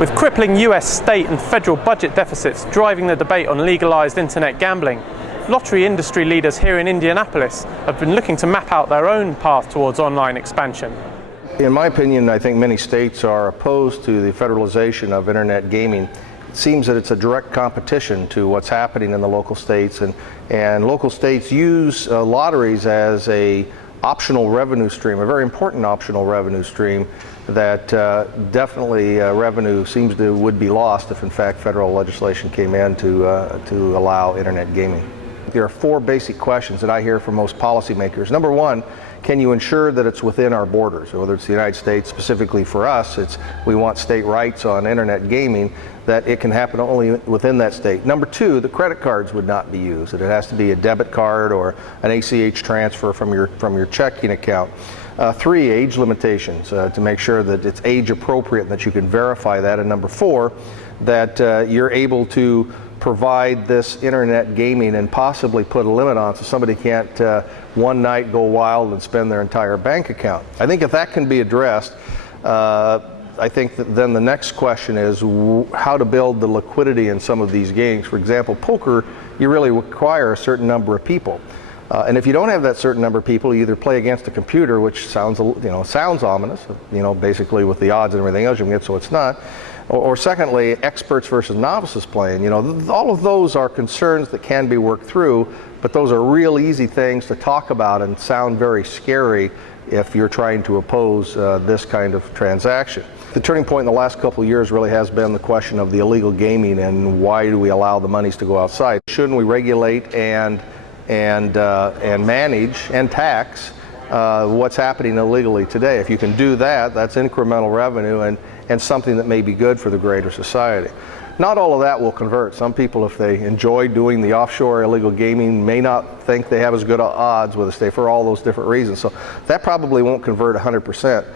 With crippling US state and federal budget deficits driving the debate on legalized internet gambling, lottery industry leaders here in Indianapolis have been looking to map out their own path towards online expansion. In my opinion, I think many states are opposed to the federalization of internet gaming. It seems that it's a direct competition to what's happening in the local states, and local states use lotteries as a optional revenue stream, a very important optional revenue stream that definitely revenue would be lost if in fact federal legislation came in to allow internet gaming. There are four basic questions that I hear from most policymakers. Number one, can you ensure that it's within our borders? Whether it's the United States, specifically for us, we want state rights on internet gaming, that it can happen only within that state. Number two, the credit cards would not be used. That it has to be a debit card or an ACH transfer from your checking account. Three, age limitations to make sure that it's age appropriate and that you can verify that. And number four, that you're able to provide this internet gaming and possibly put a limit on so somebody can't one night go wild and spend their entire bank account. I think if that can be addressed, I think that then the next question is how to build the liquidity in some of these games. For example, poker, you really require a certain number of people. And if you don't have that certain number of people, you either play against a computer, which sounds ominous, basically with the odds and everything else you can get, so it's not. Or secondly, experts versus novices playing. All of those are concerns that can be worked through, but those are real easy things to talk about and sound very scary if you're trying to oppose this kind of transaction. The turning point in the last couple of years really has been the question of the illegal gaming and why do we allow the monies to go outside. Shouldn't we regulate and manage and tax what's happening illegally today? If you can do that, that's incremental revenue and something that may be good for the greater society. Not all of that will convert. Some people, if they enjoy doing the offshore illegal gaming, may not think they have as good odds with the state for all those different reasons. So that probably won't convert 100%.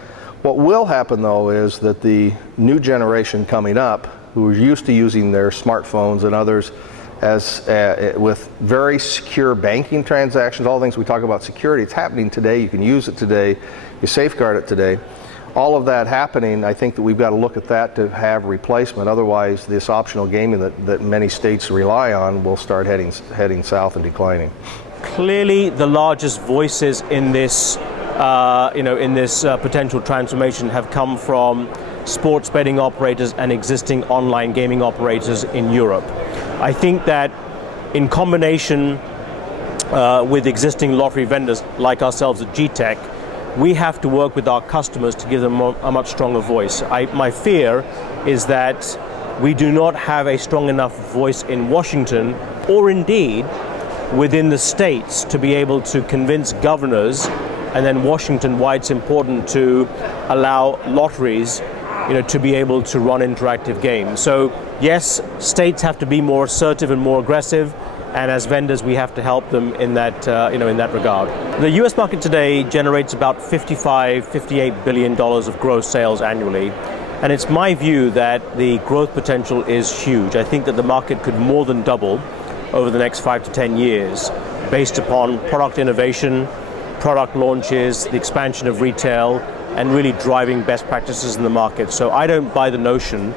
What will happen, though, is that the new generation coming up, who are used to using their smartphones and others with very secure banking transactions, all the things we talk about security, it's happening today. You can use it today. You safeguard it today. All of that happening, I think that we've got to look at that to have replacement. Otherwise, this optional gaming that many states rely on will start heading south and declining. Clearly, the largest voices in this, potential transformation have come from sports betting operators and existing online gaming operators in Europe. I think that in combination with existing lottery vendors like ourselves at GTech, we have to work with our customers to give them a much stronger voice. My fear is that we do not have a strong enough voice in Washington, or indeed within the states, to be able to convince governors and then Washington why it's important to allow lotteries to be able to run interactive games. So yes, states have to be more assertive and more aggressive, and as vendors we have to help them in that regard. The US market today generates about $58 billion of gross sales annually, and it's my view that the growth potential is huge. I think that the market could more than double over the next 5 to 10 years based upon product innovation, product launches, the expansion of retail, and really driving best practices in the market. So I don't buy the notion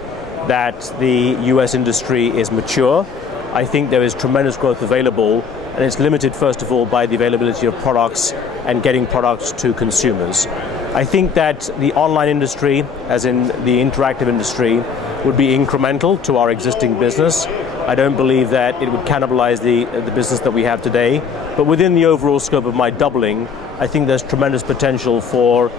that the US industry is mature. I think there is tremendous growth available, and it's limited first of all by the availability of products and getting products to consumers. I think that the online industry, as in the interactive industry, would be incremental to our existing business. I don't believe that it would cannibalize the business that we have today, but within the overall scope of my doubling, I think there's tremendous potential for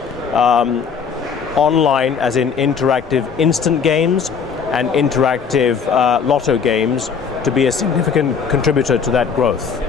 online, as in interactive instant games and interactive lotto games, to be a significant contributor to that growth.